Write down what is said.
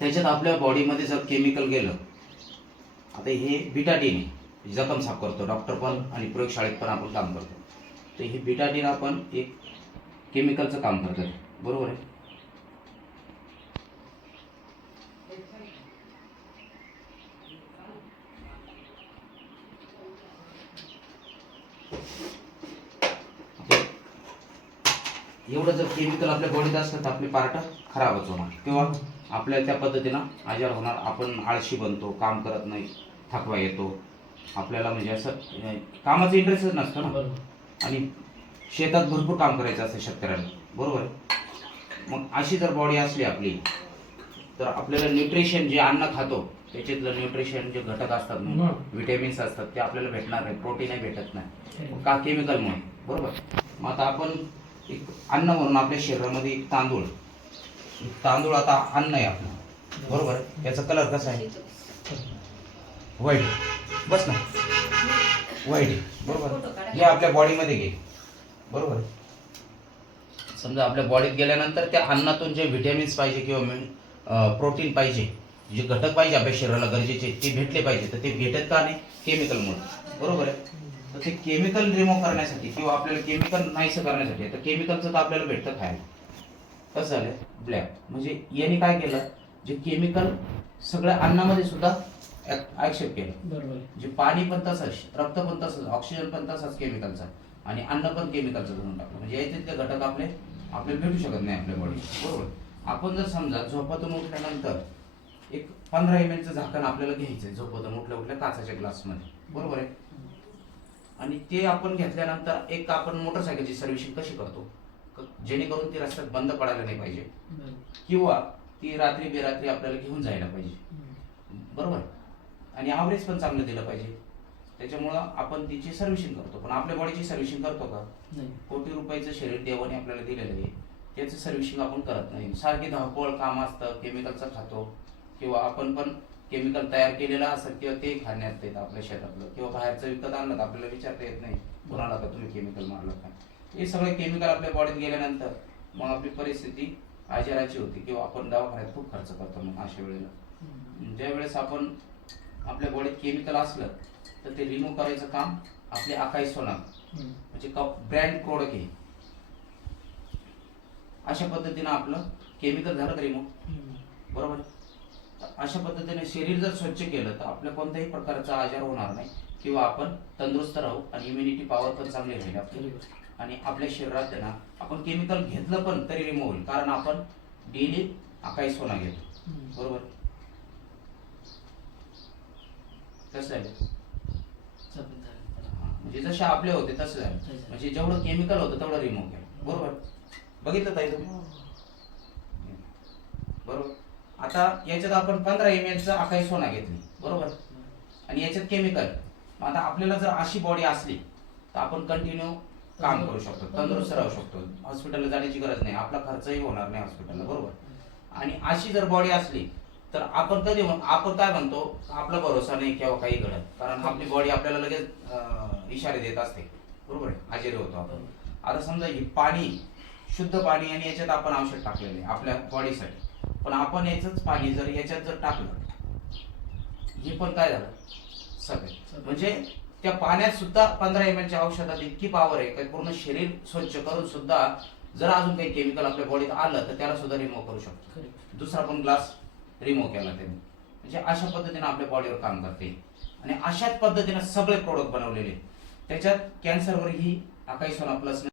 त्याच्यात आपल्या बॉडीमध्ये जर केमिकल गेलं, आता हे बिटाडीन आहे, जखम साफ करतो डॉक्टर पण आणि प्रयोगशाळेत पण आपण काम करतो. तर हे बिटाडीन आपण एक केमिकलचं काम करतात, बरोबर आहे. एवढं जर केमिकल आपल्या बॉडीत असलं तर आपले पार्ट खराबच होणार किंवा आपल्याला त्या पद्धतीनं आजार होणार. आपण आळशी बनतो, काम करत नाही, थकवा येतो आपल्याला, म्हणजे असं कामाचं इंटरेस्टच नसतं ना. आणि शेतात भरपूर काम करायचं असतं शेतकऱ्याला, बरोबर आहे. मग अशी जर बॉडी असली आपली तर आपल्याला न्यूट्रिशन जे अन्न खातो त्याच्यातलं न्यूट्रिशन जे घटक असतात, विटॅमिन्स असतात, ते आपल्याला भेटणार नाही, प्रोटीनही भेटत नाही का, केमिकलमुळे, बरोबर. मग आता आपण एक अन्न म्हणून आपल्या शरीरामध्ये एक तांदूळ आता अन्न आहे आपलं, बरोबर आहे. याचा कलर कसा आहे? व्हाईट. बस ना, व्हाईट, बरोबर. हे आपल्या बॉडीमध्ये घे, बरोबर. समजा आपल्या बॉडीत गेल्यानंतर त्या अन्नातून जे व्हिटॅमिन्स पाहिजे किंवा प्रोटीन पाहिजे, जे घटक पाहिजे आपल्या शरीराला गरजेचे, ते भेटले पाहिजे. तर ते भेटत का नाही? केमिकलमुळे, बरोबर आहे. तर ते केमिकल रिमूव्ह करण्यासाठी किंवा आपल्याला केमिकल नाहीसं करण्यासाठी, तर केमिकलचं तर आपल्याला भेटतं खायला. कसं झालं? ब्लॅक. म्हणजे याने काय केलं, जे केमिकल सगळ्या अन्नामध्ये सुद्धा ऍक्सेप्ट केलं, बरोबर. जे पाणी पण तसंच, रक्त पण तसंच, ऑक्सिजन पण तसाच केमिकलचा, आणि अन्न पण केमिकलचं धरून टाकलं. म्हणजे याच्यातले घटक आपल्याला भेटू शकत नाही आपल्या बॉडी, बरोबर. आपण जर समजा झोपातून उठल्यानंतर एक 15 ml चं झाकण आपल्याला घ्यायचंय झोपातून उठल्या काचाच्या ग्लासमध्ये, बरोबर आहे. आणि ते आपण घेतल्यानंतर एक आपण मोटरसायकलची सर्व्हिसिंग कशी करतो, जेणेकरून ती रस्त्यात बंद पडायला नाही पाहिजे किंवा ती रात्री बेरात्री आपल्याला घेऊन जायला पाहिजे, बरोबर. आणि ॲव्हरेज पण चांगलं दिलं पाहिजे. त्याच्यामुळं आपण तिची सर्व्हिसिंग करतो. पण आपल्या बॉडीची सर्व्हिसिंग करतो का? कोटी रुपयाचं शरीर देवाने आपल्याला दिलेलं आहे, त्याचं सर्व्हिसिंग आपण करत नाही. सारखी धावपळ काम असतं, केमिकलचं खातो किंवा आपण पण केमिकल तयार केलेलं असतं किंवा ते खाण्यात येतं आपल्या शेतातलं, किंवा बाहेरचं विकत आणलं तर आपल्याला विचारता येत नाही कोणाला का तुम्ही केमिकल मारलं का. हे सगळे केमिकल आपल्या बॉडीत गेल्यानंतर मग आपली परिस्थिती आजाराची होती किंवा आपण दवाखान्यात खूप खर्च करतो. मग अशा वेळेला ज्या वेळेस आपण आपल्या बॉडीत केमिकल असलं तर ते रिमूव्ह करायचं काम आपले आकाई सोना, म्हणजे ब्रँड प्रोडक्ट आहे. अशा पद्धतीनं आपलं केमिकल झालं रिमूव्ह, बरोबर. अशा पद्धतीने शरीर जर स्वच्छ केलं तर आपल्या कोणत्याही प्रकारचा आजार होणार नाही किंवा आपण तंदुरुस्त राहू आणि इम्युनिटी पॉवर पण चांगली राहील आपली. आणि आपल्या शरीरात ना आपण केमिकल घेतलं पण तरी रिमूव्ह होईल, कारण आपण डेली आकाई सोना घेतो, बरोबर. कसं आहे, म्हणजे जसे आपले होते तसं झालं. म्हणजे जेवढं केमिकल होतं तेवढं रिमूव्ह केलं, बरोबर. बघितलं ताई तुम्ही, बरोबर. आता याच्यात आपण 15 ml चं आकाई सोना घेतली, बरोबर, आणि याच्यात केमिकल. आता आपल्याला जर अशी बॉडी असली तर आपण कंटिन्यू काम करू शकतो, तंदुरुस्त राहू शकतो, हॉस्पिटलला जाण्याची गरज नाही, आपला खर्चही होणार नाही हॉस्पिटलला, बरोबर. आणि अशी जर बॉडी असली तर आपण आपण काय म्हणतो, आपला भरोसा नाही केव्हा काही घडत, कारण आपली बॉडी आपल्याला लगेच इशारे देत असते, बरोबर आहे, आजारी होतो आपण. आता समजा ही पाणी, शुद्ध पाणी, आणि याच्यात आपण औषध टाकलेले आपल्या बॉडीसाठी, पण आपण याचंच पाणी जर याच्यात जर टाकलं, हे पण काय झालं सगळं. म्हणजे त्या पाण्यात सुद्धा 15 ml च्या औषधात इतकी पॉवर आहे की पूर्ण शरीर स्वच्छ करून सुद्धा जर अजून काही केमिकल आपल्या बॉडीत आलं तर त्याला सुद्धा रिमूव्ह करू शकतो. दुसरा पण ग्लास रिमूव्ह केला त्यांनी. म्हणजे अशा पद्धतीने आपल्या बॉडीवर काम करते. आणि अशाच पद्धतीने सगळे प्रोडक्ट बनवलेले, त्याच्यात कॅन्सरवर ही आकाई सोना प्लस